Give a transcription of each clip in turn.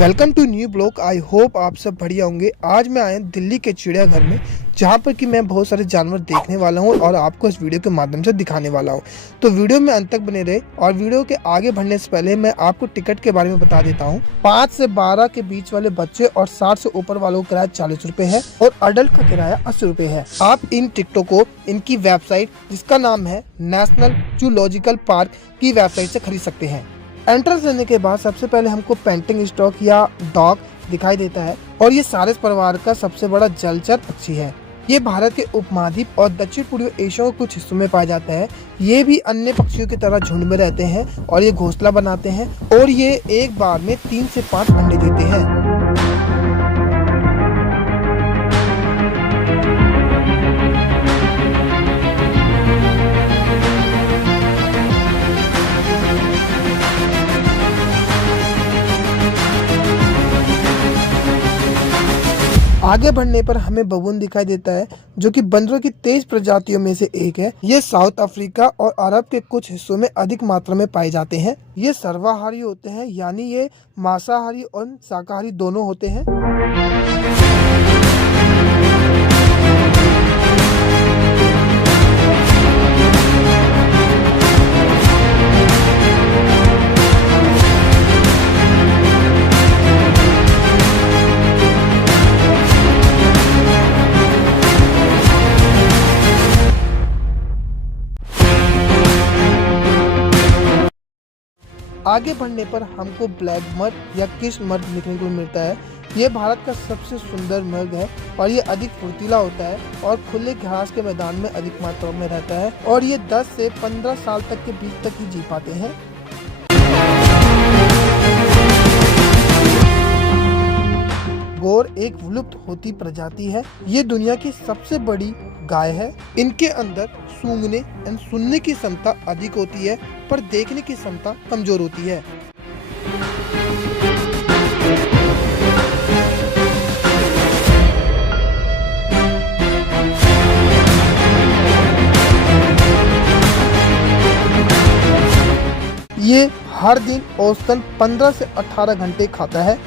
Welcome to new blog. I hope आप सब बढ़िया होंगे। आज मैं आया दिल्ली के चिड़ियाघर में, जहाँ पर कि मैं बहुत सारे जानवर देखने वाला हूँ और आपको इस वीडियो के माध्यम से दिखाने वाला हूँ। तो वीडियो में अंत तक बने रहे। और वीडियो के आगे बढ़ने से पहले मैं आपको टिकट के बारे में बता देता हूँ। 5 से 12 के बीच वाले बच्चे और 60 से ऊपर वालों का किराया 40 रुपए है और अडल्ट का किराया 80 रुपए है। आप इन टिकटों को इनकी वेबसाइट, जिसका नाम है नेशनल जूलॉजिकल पार्क की वेबसाइट से खरीद सकते हैं। एंट्रेंस लेने के बाद सबसे पहले हमको पेंटिंग स्टॉक या डॉग दिखाई देता है और ये सारस परिवार का सबसे बड़ा जलचर पक्षी है। ये भारत के उपमहाद्वीप और दक्षिण पूर्वी एशिया के कुछ हिस्सों में पाया जाता है। ये भी अन्य पक्षियों की तरह झुंड में रहते हैं और ये घोंसला बनाते हैं और ये एक बार में 3 से 5 अंडे देते हैं। आगे बढ़ने पर हमें बबून दिखाई देता है, जो कि बंदरों की 23 प्रजातियों में से एक है। ये साउथ अफ्रीका और अरब के कुछ हिस्सों में अधिक मात्रा में पाए जाते हैं। ये सर्वाहारी होते हैं, यानी ये मांसाहारी और शाकाहारी दोनों होते हैं। आगे बढ़ने पर हमको ब्लैक मर्ग या कृष्ण मर्ग देखने को मिलता है। ये भारत का सबसे सुंदर मर्ग है और ये अधिक फुर्तीला होता है और खुले घास के मैदान में अधिक मात्रा में रहता है और ये 10 से 15 साल तक के बीच तक ही जी पाते हैं। गौर एक विलुप्त होती प्रजाति है। ये दुनिया की सबसे बड़ी गाय है। इनके अंदर सूंघने एंड सुनने की क्षमता अधिक होती है, पर देखने की क्षमता कमजोर होती है। ये हर दिन औसतन 15 से 18 घंटे खाता है।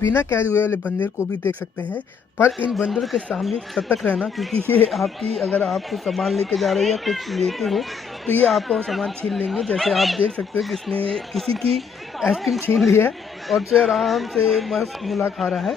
बिना कैद हुए वाले बंदर को भी देख सकते हैं, पर इन बंदरों के सामने सतर्क रहना, क्योंकि ये आपकी अगर आप कुछ सामान लेके जा रहे हो या कुछ लेते हो तो ये आपका सामान छीन लेंगे। जैसे आप देख सकते हो कि इसने किसी की आइसक्रीम छीन ली है और जो आराम से मस्त मुला खा रहा है।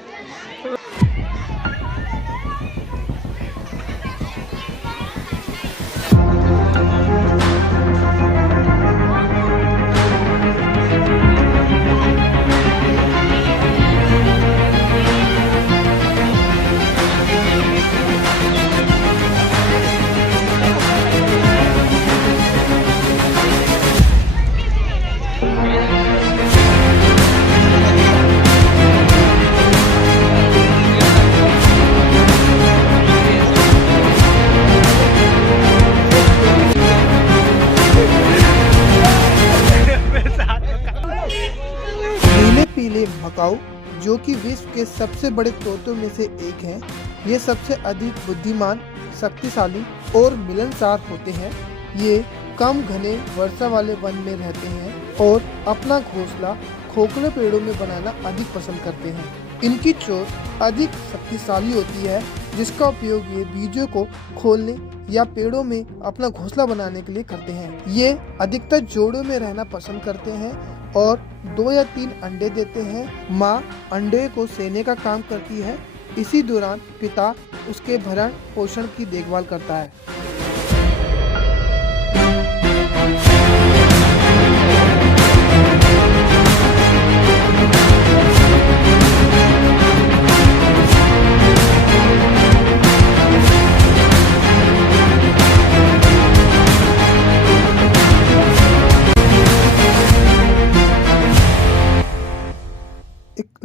पीले मकाऊ, जो कि विश्व के सबसे बड़े तोतों में से एक हैं। ये सबसे अधिक बुद्धिमान, शक्तिशाली और मिलनसार होते हैं। ये कम घने वर्षा वाले वन में रहते हैं और अपना घोंसला खोखले पेड़ों में बनाना अधिक पसंद करते हैं। इनकी चोंच अधिक शक्तिशाली होती है, जिसका उपयोग ये बीजों को खोलने या पेड़ों में अपना घोंसला बनाने के लिए करते हैं। ये अधिकतर जोड़ों में रहना पसंद करते हैं और 2 या 3 अंडे देते हैं। माँ अंडे को सेने का काम करती है। इसी दौरान पिता उसके भरण पोषण की देखभाल करता है।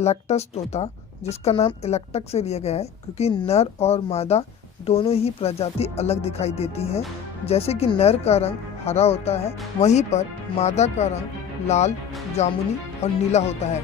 इलेक्टस तोता, जिसका नाम इलेक्टक से लिया गया है क्योंकि नर और मादा दोनों ही प्रजाति अलग दिखाई देती हैं। जैसे कि नर का रंग हरा होता है, वहीं पर मादा का रंग लाल, जामुनी और नीला होता है।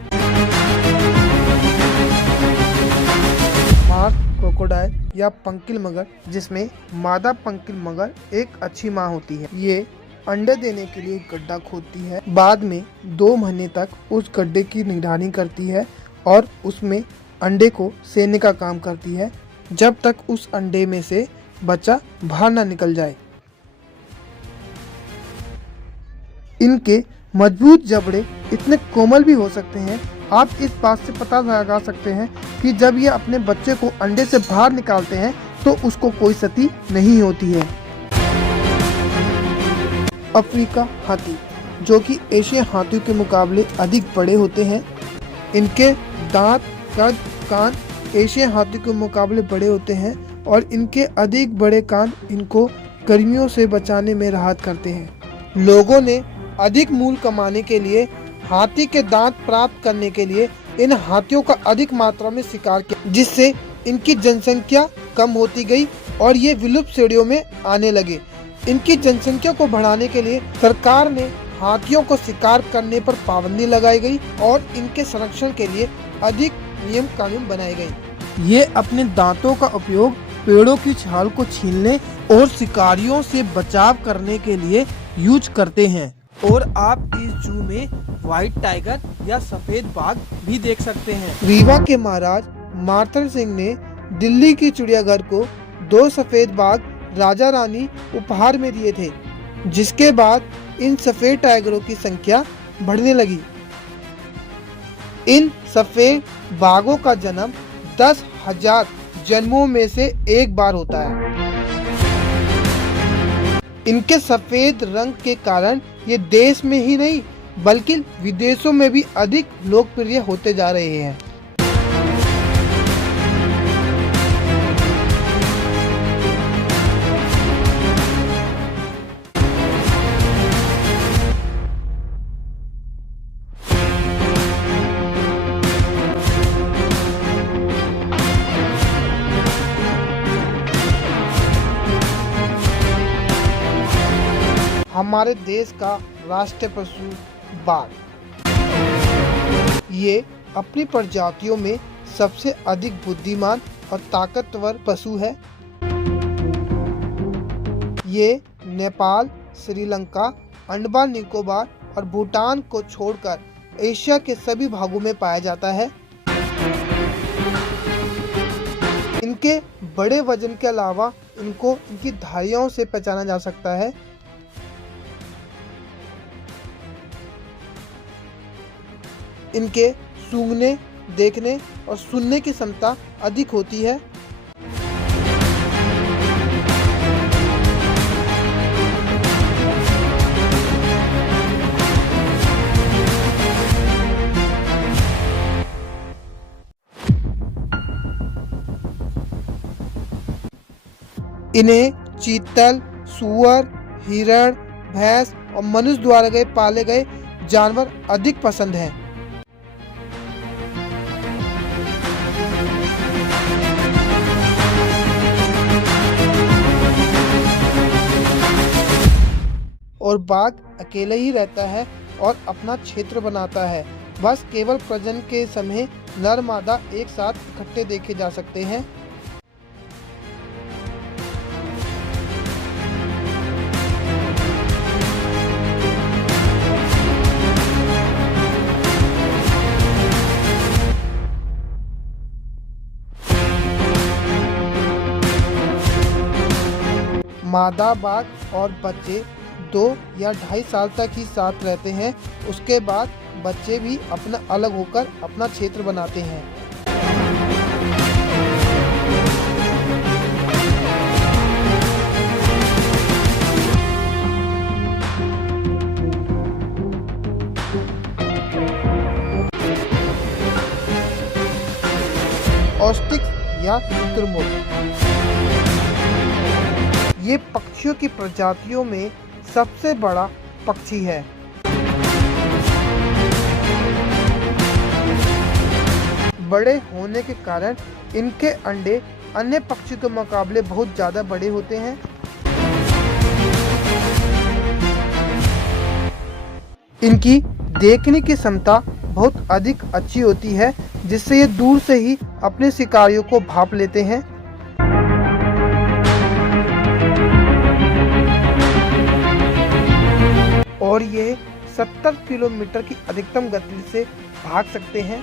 मार्च क्रोकोडाइल या पंकिल मगर, जिसमें मादा पंकिल मगर एक अच्छी माँ होती है। ये अंडे देने के लिए गड्ढा खोदती है, बाद में 2 महीने तक उस गड्ढे की निगरानी करती है और उसमें अंडे को सेने का काम करती है, जब तक उस अंडे में से बच्चा बाहर ना निकल जाए। इनके मजबूत जबड़े इतने कोमल भी हो सकते हैं, आप इस बात से पता लगा सकते हैं कि जब ये अपने बच्चे को अंडे से बाहर निकालते हैं तो उसको कोई क्षति नहीं होती है। अफ्रीका हाथी, जो कि एशियाई हाथियों के मुकाबले अधिक बड़े होते हैं। इनके दांत, कद, कान एशियाई हाथियों के मुकाबले बड़े होते हैं और इनके अधिक बड़े कान इनको गर्मियों से बचाने में राहत करते हैं। लोगों ने अधिक मूल्य कमाने के लिए हाथी के दांत प्राप्त करने के लिए इन हाथियों का अधिक मात्रा में शिकार किया, जिससे इनकी जनसंख्या कम होती गई और ये विलुप्त श्रेणियों में आने लगे। इनकी जनसंख्या को बढ़ाने के लिए सरकार ने हाथियों को शिकार करने पर पाबंदी लगाई गई और इनके संरक्षण के लिए अधिक नियम कानून बनाए गए। ये अपने दांतों का उपयोग पेड़ों की छाल को छीलने और शिकारियों से बचाव करने के लिए यूज करते हैं। और आप इस जू में व्हाइट टाइगर या सफेद बाघ भी देख सकते हैं। रीवा के महाराज मार्तंड सिंह ने दिल्ली की चिड़ियाघर को 2 सफेद बाघ राजा रानी उपहार में दिए थे, जिसके बाद इन सफेद टाइगरों की संख्या बढ़ने लगी। इन सफेद बाघों का जन्म 10,000 जन्मों में से एक बार होता है। इनके सफेद रंग के कारण ये देश में ही नहीं बल्कि विदेशों में भी अधिक लोकप्रिय होते जा रहे हैं। हमारे देश का राष्ट्रीय पशु बाघ। ये अपनी प्रजातियों में सबसे अधिक बुद्धिमान और ताकतवर पशु है। ये नेपाल, श्रीलंका, अंडमान निकोबार और भूटान को छोड़कर एशिया के सभी भागों में पाया जाता है। इनके बड़े वजन के अलावा इनको इनकी धारियों से पहचाना जा सकता है। इनके सूंघने, देखने और सुनने की क्षमता अधिक होती है। इन्हें चीतल, सूअर, हिरण, भैंस और मनुष्य द्वारा पाले गए जानवर अधिक पसंद हैं। और बाघ अकेले ही रहता है और अपना क्षेत्र बनाता है। बस केवल प्रजनन के समय नर मादा एक साथ इकट्ठे देखे जा सकते हैं। मादा बाघ और बच्चे 2 या 2.5 साल तक ही साथ रहते हैं। उसके बाद बच्चे भी अपना अलग होकर अपना क्षेत्र बनाते हैं। ऑस्ट्रिच या शुतुरमुर्ग, ये पक्षियों की प्रजातियों में सबसे बड़ा पक्षी है। बड़े होने के कारण इनके अंडे अन्य पक्षी के मुकाबले बहुत ज़्यादा बड़े होते हैं। इनकी देखने की क्षमता बहुत अधिक अच्छी होती है, जिससे ये दूर से ही अपने शिकारियों को भांप लेते हैं। 70 किलोमीटर की अधिकतम गति से भाग सकते हैं।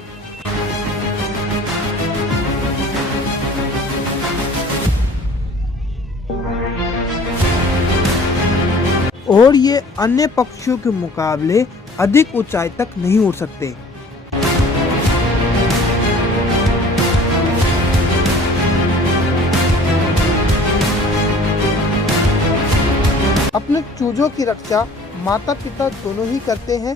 और ये अन्य पक्षियों के मुकाबले अधिक ऊंचाई तक नहीं उड़ सकते। अपने चूजों की रक्षा माता पिता दोनों ही करते हैं।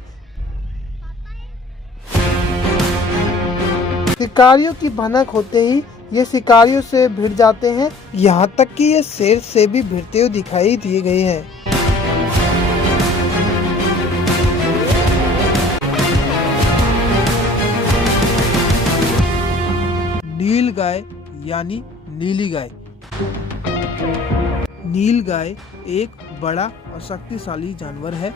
शिकारियों की भनक होते ही ये शिकारियों से भिड़ जाते हैं, यहाँ तक कि ये शेर से भी भिड़ते हुए दिखाई दिए गए हैं। नील गाय यानी नीली गाय। नील गाय एक बड़ा और शक्तिशाली जानवर है।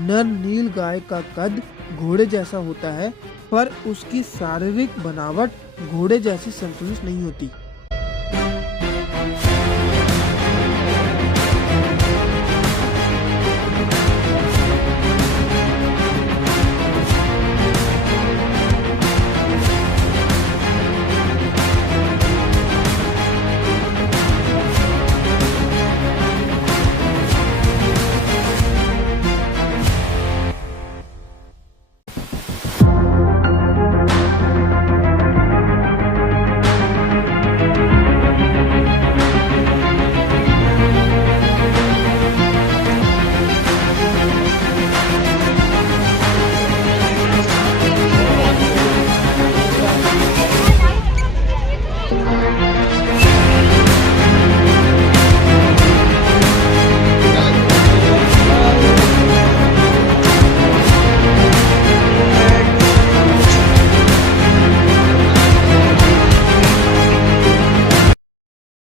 नर नील गाय का कद घोड़े जैसा होता है, पर उसकी शारीरिक बनावट घोड़े जैसी संतुलित नहीं होती।